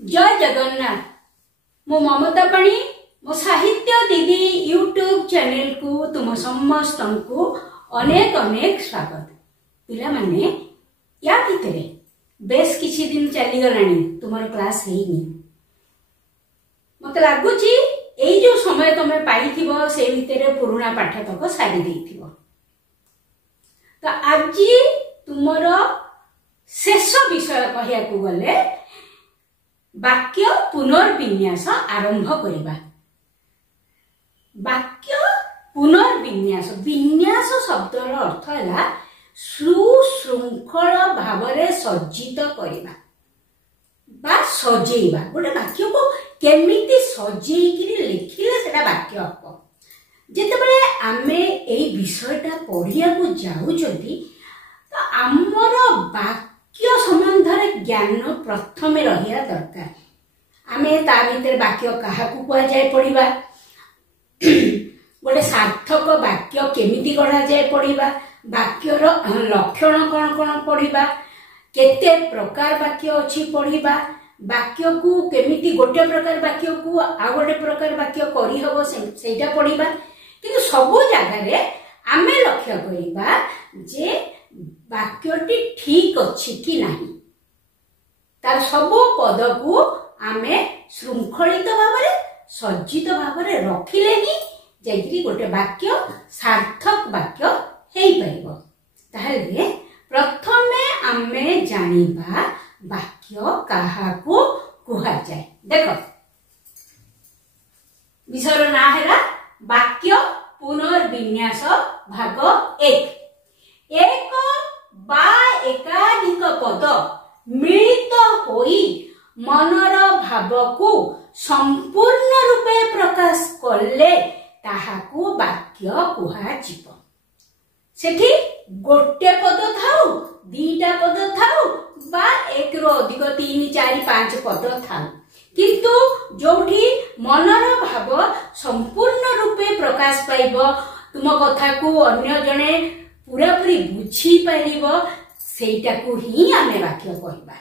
जय जगन्नाथ। मो ममता पाणी मो साहित्य दीदी यूट्यूब चैनल को तुम समस्त को अनेक अनेक स्वागत। पिला माने या भितरे बेस किछि दिन चली गलानी तुमर क्लास हेनी मते लागुची एई जो समय तमे पाइथिबो से भितरे पुराना पाठ तक सारी देथिबो। तो आज तुमर शेष विषय कहिया को गले वाक्य पुनर्विन्यास आरंभ करिबा। वाक्य पुनर्विन्यास विन्यास शब्दर अर्थ है सुशृंखल भाव सज्जित करिबा बा सजेइबा। गोटे वाक्य को केमिति सजेइकिरि लिखिले सेटा वाक्य हबो। जेतेबेले आमे एई विषयटा पढ़िया को जाउचंती तो आमर वाक्य संबंध ज्ञान प्रथमे रहिया दरकार। आमे ता भितर वाक्य काहाकू कुआ जाय पड़िबा, गोटे सार्थक वाक्य केमिति गढ़ा जाय पड़िबा, वाक्यर लक्षण कौन कौन पड़िबा, केते प्रकार वाक्य अछि पढ़िबा, वाक्य को केमिति गोटे प्रकार वाक्य को आ गोटे प्रकार वाक्य करि हबो सेटा पढ़िबा। किंतु सबो जगह रे आमे लक्ष्य करिबा जे वाक्यटी ठीक अछि कि नाही, तार सबो पद को आमे श्रृंखलित भावरे सज्जित भावरे रखिले ही जेकि गोटे वाक्य सार्थक वाक्य हेई परिबो। ताहले प्रथमे आमे जानिबा वाक्य काहाकू कुहा जाय। देखो विषयर ना हैला वाक्य पुनर्विन्यास भाग 1। एक बा एकाधिक पद मिलित होई मनर भाव को संपूर्ण रूपे प्रकाश करले ताहाकू वाक्य कुहा जीव। सेठी गोटे पद थाउ, दीटा पद थाउ बा एक रो अधिक 3 4 5 पद थाउ, किंतु जोठी मनर भाव संपूर्ण रूपे प्रकाश पाइबो, तुम कथा को अन्य जने पूरा पूरी बुझी पारिबो, सेटा को ही आमे वाक्य कहबा।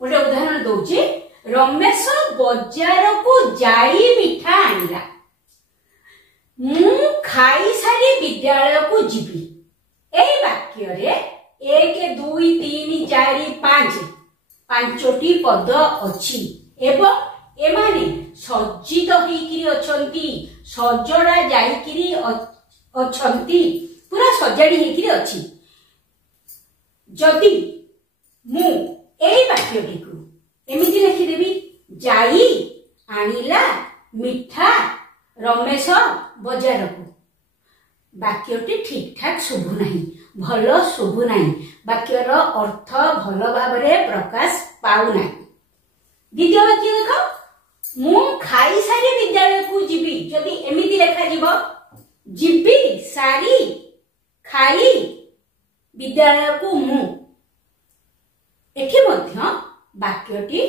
गोटे उदाहरण दउचे, रमेश बाजार को जाई मिठा आनिला, मु खाई सारी विद्यालय को जीवी। एई वाक्य रे 1 2 3 4 5 पांचोटी पद अछि एवं एमाने सज्जित होइकिरी अछंती, सजड़ा जाइकिरी अछंती, पूरा सजाड़ी होइकिरी अछि। जदि मु एई वाक्यटी को एमिति लिखि देबी, जाई आनिला मिठा रमेश बाजार को, वाक्यटी ठीक ठाक शुभु नाही, भल शुभु नाही, वाक्यर अर्थ भल भाबरे प्रकाश पाउ नाही। द्वितीय वाक्य देखो, मु खाई सारी विद्यालय को जीवी। जदि एमिति लेखा जीवो, जीवी सारी खाई विद्यालय को मु, एठी मध्य वाक्यटी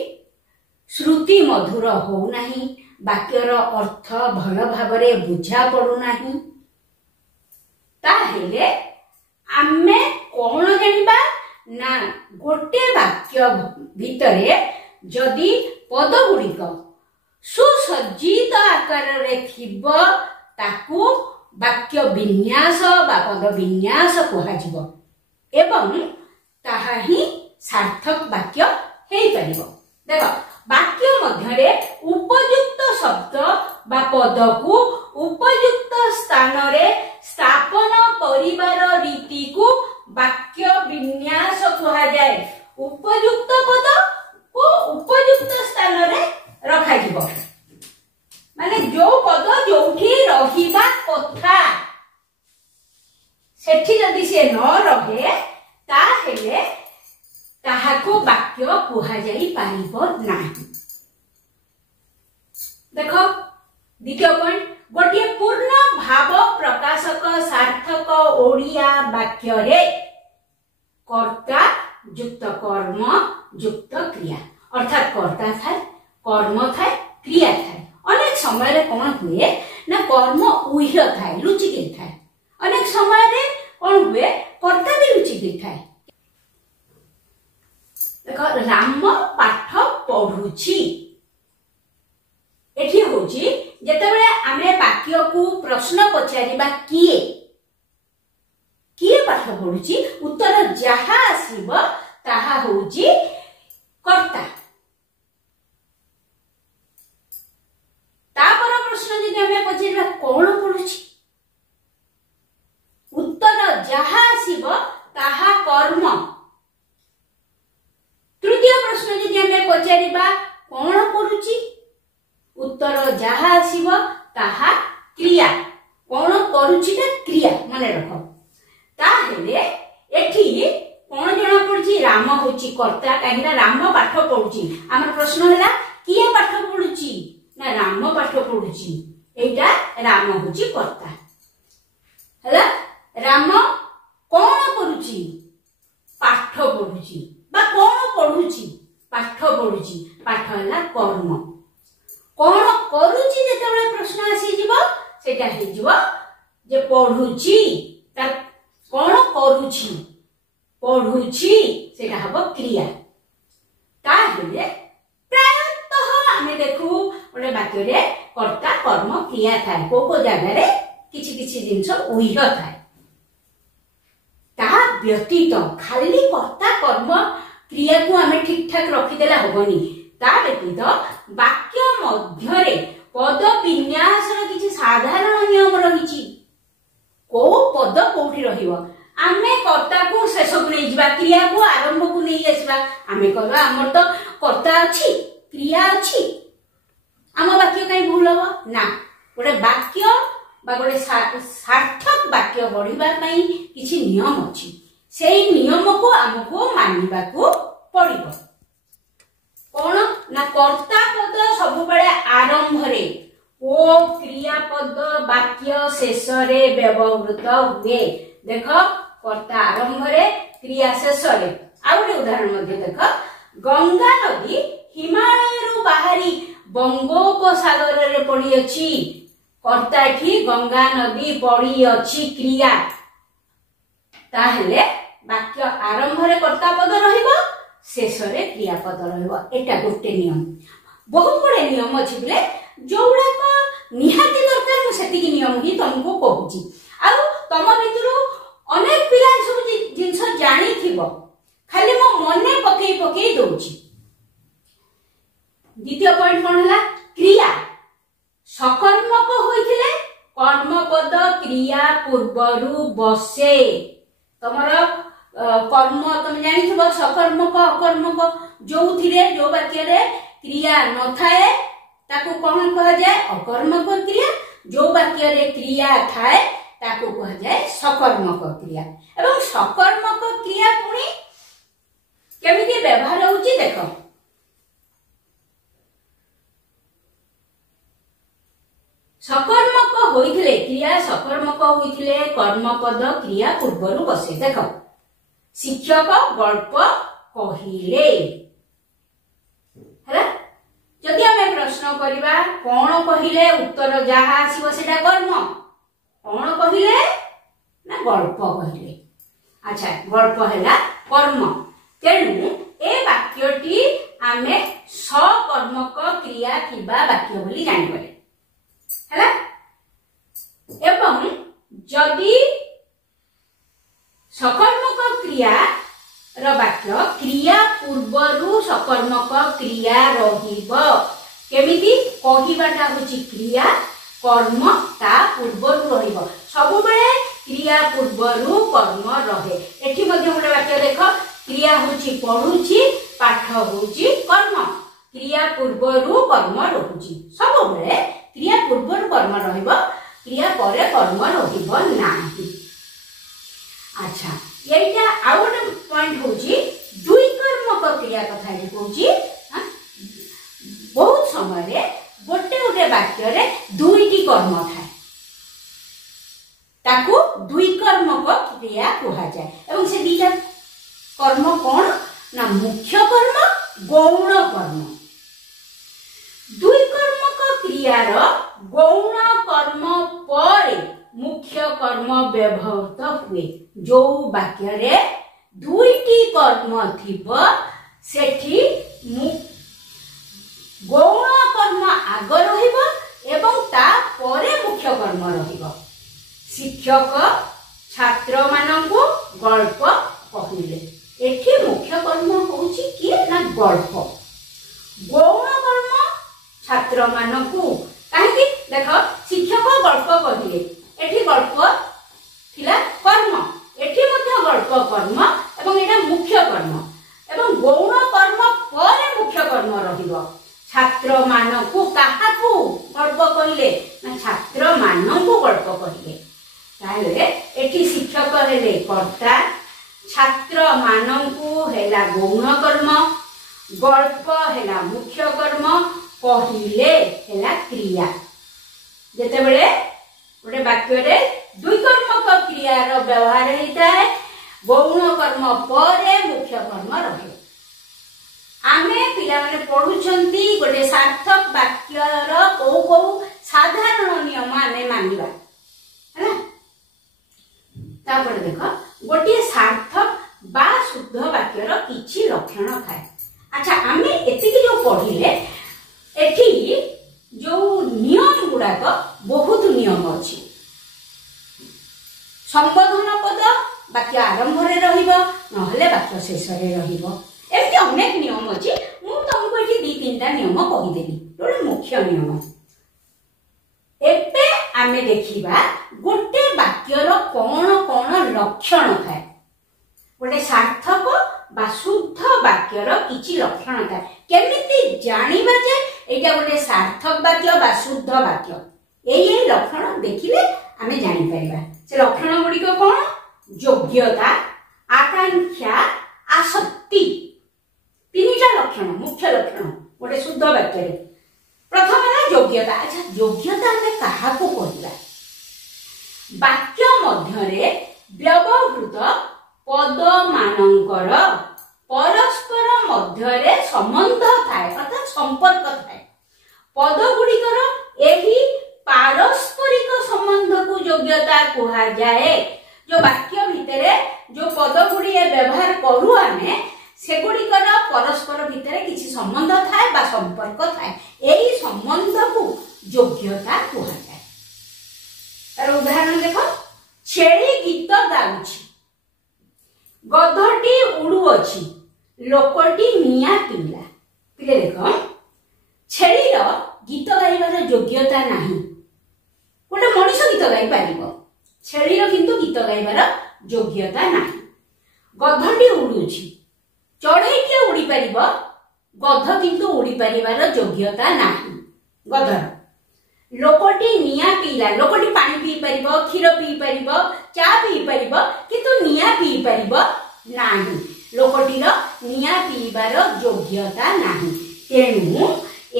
श्रुति मधुर हो नाही, वाक्यर अर्थ भल भाबरे बुझा पड़ू नाही। ताहेले आमे कोन जानिबा ना गोटे वाक्य भितरे जदि पद गुड़िक सुसज्जित आकार रे थिबो ताकू वाक्य विन्यास बा पद विन्यास कहा जिवो एवं ताहा ही सार्थक वाक्य हेई परिबो। देखो वाक्य मध्यरे उपयुक्त शब्द बा पद को उपयुक्त स्थान रे स्थापन करिवार रीति को वाक्य विन्यास कहा जाए। उपयुक्त पद को उपयुक्त स्थान रे रखा जिवो, माने जो पद जोठी रहिबा कथा सेठी जदि से न रहे ताहेले ताहाको वाक्य कुहा जाई पारिबो नाही। देखो द्वितीय पॉइंट, गोटे पूर्ण भाव प्रकाशक सार्थक ओडिया वाक्य रे कर्ता युक्त कर्म युक्त क्रिया, अर्थात कर्ता थाए, कर्म थाए, क्रिया थाए। अनेक समय रे कोन हुए ना कर्म उहिर थाए, लुचिके थाए, अनेक समय रे कोन हुए कर्ता भी लुचिके थाए। देखो राम पाठ पढ़ुछि एठी होची जेतेबेले आमे वाक्य को प्रश्न पचारिबा किए किए पाठ पढ़ुछि उत्तर जहा आसीबो ताहा होची कर्ता तापर प्रश्न जदि आमे पचारिबा कोन पढ़ुछि उत्तर जहा आसीबो ताहा कर्म तृतीय प्रश्न जदि आमे पचारिबा कोन करूछि उत्तर जहा आसीबो ताहा क्रिया कोन करूछिटा क्रिया माने रखो ताहेले एठी कोन जणा पडुछि राम होछि कर्ता काहेना राम पाठ पढुछि हमर प्रश्न हैला किए पाठ पढुछि ना राम पाठ पढुछि एटा राम होछि कर्ता हैला राम कोन करूछि पाठ पढुछि बा कोन पढुछि पाठ पढुछि पाठ हैला कर्म कोन करूछि जेतेबेले प्रश्न आसी जिवो सेटा हे जिवो जे पढुछि ता कोन करूछि पढुछि सेटा हबो क्रिया ताहेले प्रायतः आमे देखु ओले वाक्य रे कर्ता कर्म क्रिया थाए को जगह रे किछि किछि जिंस उइह थाए ता व्यतीत खाली कर्ता कर्म क्रिया को आमे ठीक ठाक रखि देला होबनी ता व्यतीत वाक्य मध्य रे पद विन्यास रो किछि साधारण नियम रहिछि को पद कोठी रहिबो आमे कर्ता को शेष को नै जिबा क्रिया को आरंभ को नै आसीबा आमे कहबा हमर तो कर्ता अछि क्रिया अछि आम वाक्य काई भूल हो ना गोटे वाक्य बा गोटे सार्थक वाक्य बढ़िबा पई किछि नियम अछि सेही नियम को हमको मानिबा को पड़िबो कोन ना कर्ता पद सब बेले आरंभ रे ओ क्रिया पद वाक्य शेष रे व्यवहृत हुए देखो कर्ता आरंभ रे क्रिया शेष रे आ गोटे उदाहरण मध्ये देखो गंगा नदी हिमालय रु बाहरी बंगोपसागर रे पड़ी अछि कर्ता की गंगा नदी पड़ी अछि क्रिया ताहेले वाक्य आरंभ रे कर्ता पद रहिबो शेष रे क्रिया पद रहिबो एटा गोटे नियम बहुत बड़े नियम अछि बले जोउडा को निहाती दरकार म सेति की नियम ही तुमको कहूची आ तम भितरु अनेक पिला सब जिंस जानि थिबो खाली म मने पकई दोची द्वितीय पॉइंट कोन हला क्रिया सकर्मक होइथिले कर्मपद क्रिया पूर्वरु बसे तमर कर्म तुम जानि थिबो सकर्मक अकर्मक जोउथिरे जो वाक्य रे क्रिया न थाए ताको कोन कह जाय अकर्मक क्रिया जो वाक्य रे क्रिया थाए ताको कह जाय सकर्मक क्रिया एवं सकर्मक क्रिया पुनी केमिति व्यवहार होउची देखो सकर्मक होइथिले क्रिया सकर्मक होइथिले कर्मपद क्रिया पूर्वरु बसे देखो शिक्षक गल्प कहिले हला जदि हमें प्रश्न करिबा कोन कहिले उत्तर जहा आसीबो सेटा कर्म कोन कहिले ना गल्प कहिले अच्छा गल्प हैला कर्म तेनु ए वाक्यटी आमे सकर्मक क्रिया किबा वाक्य बोली जानि परे हैला एवं जदि सकर्मक क्रिया र वाक्य क्रिया पूर्वरु सकर्मक क्रिया रहिबो केमिति कहिबाटा होची क्रिया कर्म ता पूर्वरु रहिबो सब बेले क्रिया पूर्वरु कर्म रहे एठी मध्ये गोटे वाक्य देखो क्रिया होची पढुची पाठ होची कर्म क्रिया पूर्वरु कर्म रहुची सब बेले क्रिया पूर्वरु कर्म रहिबो क्रिया परे कर्म रहिबो नाही अच्छा एटा आ गोटे पॉइंट होची दुई कर्मक क्रिया कथा हे कहूची बहुत समय रे गोटे गोटे वाक्य रे दुईटी कर्म थाए ताकू दुई कर्मक क्रिया कहा जाए एवं से दीटा कर्म कोन ना मुख्य कर्म गौण कर्म दुई कर्मक क्रियार गौण कर्म परे मुख्य कर्म व्यवहृत हुए जो वाक्य रे दुईटी कर्म थिबो सेठी शिक्षक छात्र मानकु गल्प कहिले एठी मुख्य कर्म होउची कि ना गल्प गौण कर्म छात्र मानकु काहे देखो शिक्षक गल्प कहिले एठी गल्प थिला कर्म एठी मध्य गल्प कर्म एवं एटा मुख्य कर्म एवं गौण कर्म परे मुख्य कर्म रहिबो छात्र मानकु काहाकु गल्प कहिले ना छात्र मानकु गल्प कहिले ताले एठी शिक्षक हेले कर्ता छात्र मानकु हेला गौण कर्म गल्प हेला मुख्य कर्म कहिले हेला क्रिया जेते बेले गोटे वाक्य रे दुई कर्मक क्रियार व्यवहार होता है गौण कर्म परे मुख्य कर्म रहे आमे पिला माने पढुछंती गोटे सार्थक वाक्यर को साधारण नियम आमे मानिबा है ना तापर देखो गोटे सार्थक बा शुद्ध वाक्यर किछि लक्षण थाए अच्छा आमे एतिकी जो पढिले एठी जो नियम गुडाक बहुत नियम अछि संबोधन पद वाक्य आरंभ रे रहिबो नहले वाक्य शेष रे रहिबो एमती अनेक नियम अछि मु तुमको एठी दी तीनटा नियम कहि देबी तोरे मुख्य नियम एपे आमे देखिबा गोटे वाक्यर कोन कोन लक्षण थाए गोटे सार्थक बा शुद्ध वाक्यर किछि लक्षण थाए केमिति जानिबा जे एटा गोटे सार्थक वाक्य बा शुद्ध वाक्य एई लक्षण देखिले आमे जानि पाइबा से लक्षण गुडी को कोन योग्यता आकांक्षा आसक्ति तीनटा लक्षण मुख्य लक्षण गोटे शुद्ध वाक्य रे प्रथम है योग्यता अच्छा योग्यता में कहा को कहला वाक्य मध्य रे व्यवहृत पद मानकर परस्पर मध्य रे संबंध थाए अर्थात संपर्क थाए पद गुडिकर एही पारस्परिक संबंध को योग्यता कहा जाए जो वाक्य भितरे जो पद गुडिए व्यवहार करू आमे सेगुडिकर परस्पर भितरे किछि संबंध थाए बा संपर्क थाए एही संबंध को योग्यता कहा जाए तार उदाहरण देखो छेली गीत गाउछि गधटी उडु अछि लोकटी निया पिला पिले देखो छेलीर गीत गाइबार योग्यता नाही गोटे मनुष्य गीत गाई पारिबो छेलीर किंतु गीत गाइबार योग्यता नाही गधटी उडुछि चढ़ई के उड़ी पारिबो गध किंतु उड़ी पारिबार योग्यता नाही गधर लोकटी निया पीला लोकटी पानी पी पारिबो क्षीर पी पारिबो चा पी पारिबो किंतु निया पी पारिबो नाही लोकटीर निया पीबार योग्यता नाही तेणु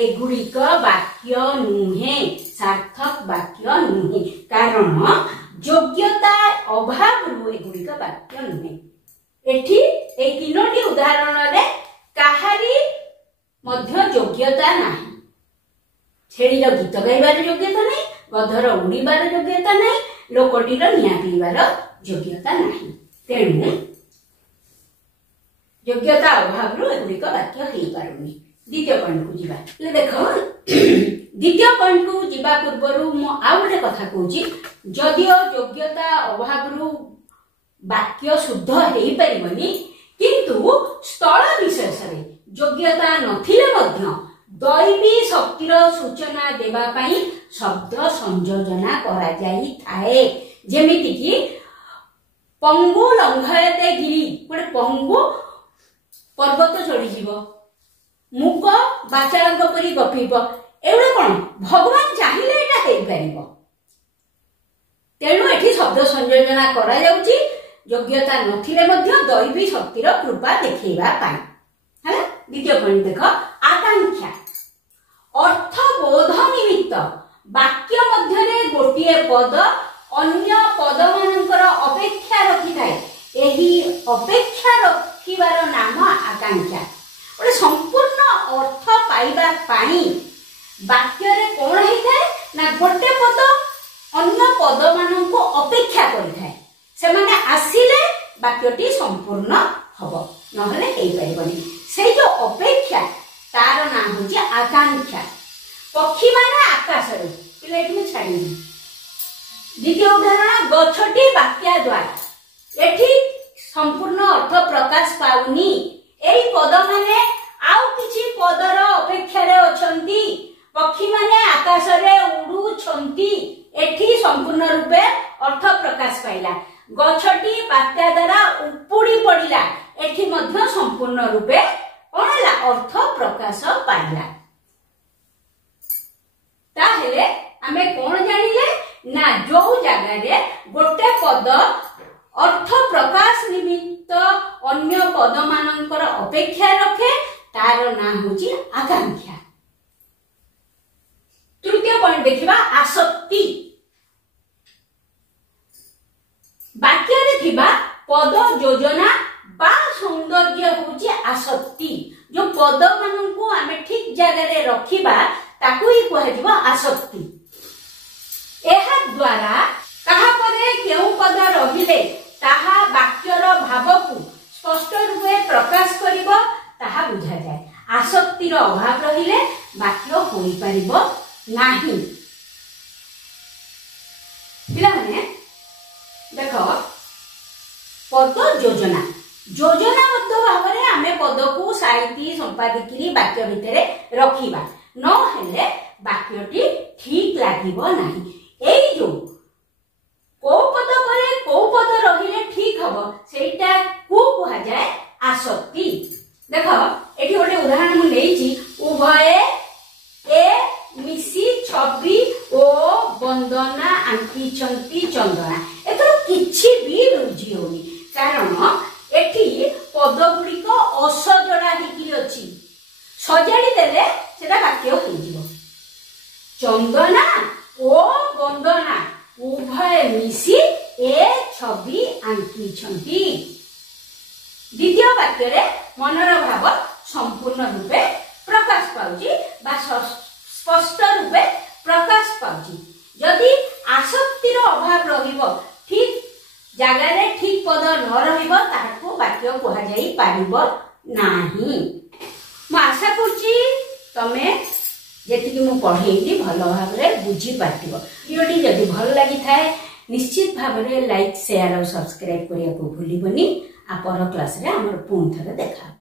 एगुड़िक वाक्य नुहे सार्थक वाक्य नुहे कारण योग्यता अभाव एगुड़िक वाक्य नुहे एठी ए तीनोटी उदाहरण रे काहारी मध्य योग्यता नाही छेलीर गीत गाइबार योग्यता नाही गधर उड़ीबार योग्यता नाही लोकटीर निया पीबार योग्यता नाही तेणु योग्यता अभाव रु एगुड़िक वाक्य हेई पारुनी द्वितीय पॉइंट को जीवा ले देखो द्वितीय पॉइंट को जीवा पूर्वरु मो आ गोटे कथा कहूची जदियो योग्यता अभाव रु वाक्य शुद्ध हेई परिबनी किंतु स्थल विशेष रे योग्यता नथिले मध्य दैवी शक्तिर सूचना देबा पई शब्द संयोजना करा जाई थाए जेमिति कि पंगु लंघयते गिरी गोटे पंगु पर्वत चढ़ी जीवो मुक बाचारंग परी गपिब एवढे कोन भगवान चाहिए एटा हेई परिबो तेणु एठी शब्द संयोजना करा जाउची योग्यता नथिले मध्य दैवी शक्तिर कृपा देखैबा पाई है द्वितीय पॉइंट देखो आकांक्षा अर्थ बोध निमित्त वाक्य मध्य रे गोटिए पद अन्य पद मानकर अपेक्षा रखि थाए एही अपेक्षा रखिबार नाम आकांक्षा ओरे संपूर्ण अर्थ पाइबा पाई वाक्य रे कोन हेई थाए ना गोटे पद अन्य पद माननको अपेक्षा करि थाए से माने आसिले वाक्यटी संपूर्ण हबो नहले हेई परिबनी से जो अपेक्षा तार नाम होची आकांक्षा पक्षी माने आकाश रे पिलेट में छाड़ी द्वितीय उदाहरण गछटी बाक्या द्वारा एठी संपूर्ण अर्थ प्रकाश पाउनी एई पद माने आउ किछि पदर अपेक्षा रे अछंती पक्षी माने आकाश रे उडुछंती एठी संपूर्ण रूपे अर्थ प्रकाश पाइला गछटी बात्या द्वारा उपुड़ी पड़िला एठी मध्य संपूर्ण रूपे कोनला अर्थ प्रकाश पाइला ताहेले आमे कोन जानिले ना जो जगह रे गोटे पद अर्थ प्रकाश निमित्त अन्य पद मानकर अपेक्षा रखे तार ना होची आकांक्षा। तृतीय पॉइंट देखिबा आसक्ति वाक्य रे थिबा पद योजना बा सौंदर्य होची आसक्ति जो पद माननकु आमे ठीक जगह रे रखिबा ताकू ही कहजिबा आसक्ति एहा द्वारा कहा परे केउ पद रहिले ताहा वाक्यर भावकु स्पष्ट रूपे प्रकाश करिबो ताहा बुझा जाय आसक्तिर अभाव रहिले वाक्य होई परिबो नाही। पिला माने देखो पद योजना योजनाबद्ध भाव में आमे पद को साहित्य संपादिकी वाक्य भितरे रखिबा न हेले वाक्यटी ठीक लागिबो नाही एई जो को पद परे को पद रहिले ठीक हबो सेटा को कहा जाय आसक्ति। देखो एठी गोटे उदाहरण मु लेइची उभय ए मिसी छवि ओ वंदना आंकिछंती चंदना एतर किछि भी बुझी होनी कारण एठी पद गुड़िक असजड़ा हेकि अछि सजाड़ी देले सेटा वाक्य होई जिवो चंदना ओ वंदना उभय मिसी ए छवि आंकिछंती द्वितीय वाक्य रे मनर भाव संपूर्ण रूपे प्रकाश पाउची बा स्पष्ट रूपे प्रकाश पाउची यदि आसक्तिर अभाव रहिबो ठीक जगह रे ठीक पद न रहिबो ताको वाक्य कहा जाई पारिबो नाही। म आशा करची तमे जेतिकि मु पढेइली भलो भाबरे बुझी पाटिबो वीडियोटी जदि भल लागि थाए निश्चित भाबरे लाइक शेयर और सब्सक्राइब करिया को भूलिबोनी आ पर क्लास रे हमर पुन थरे देखा।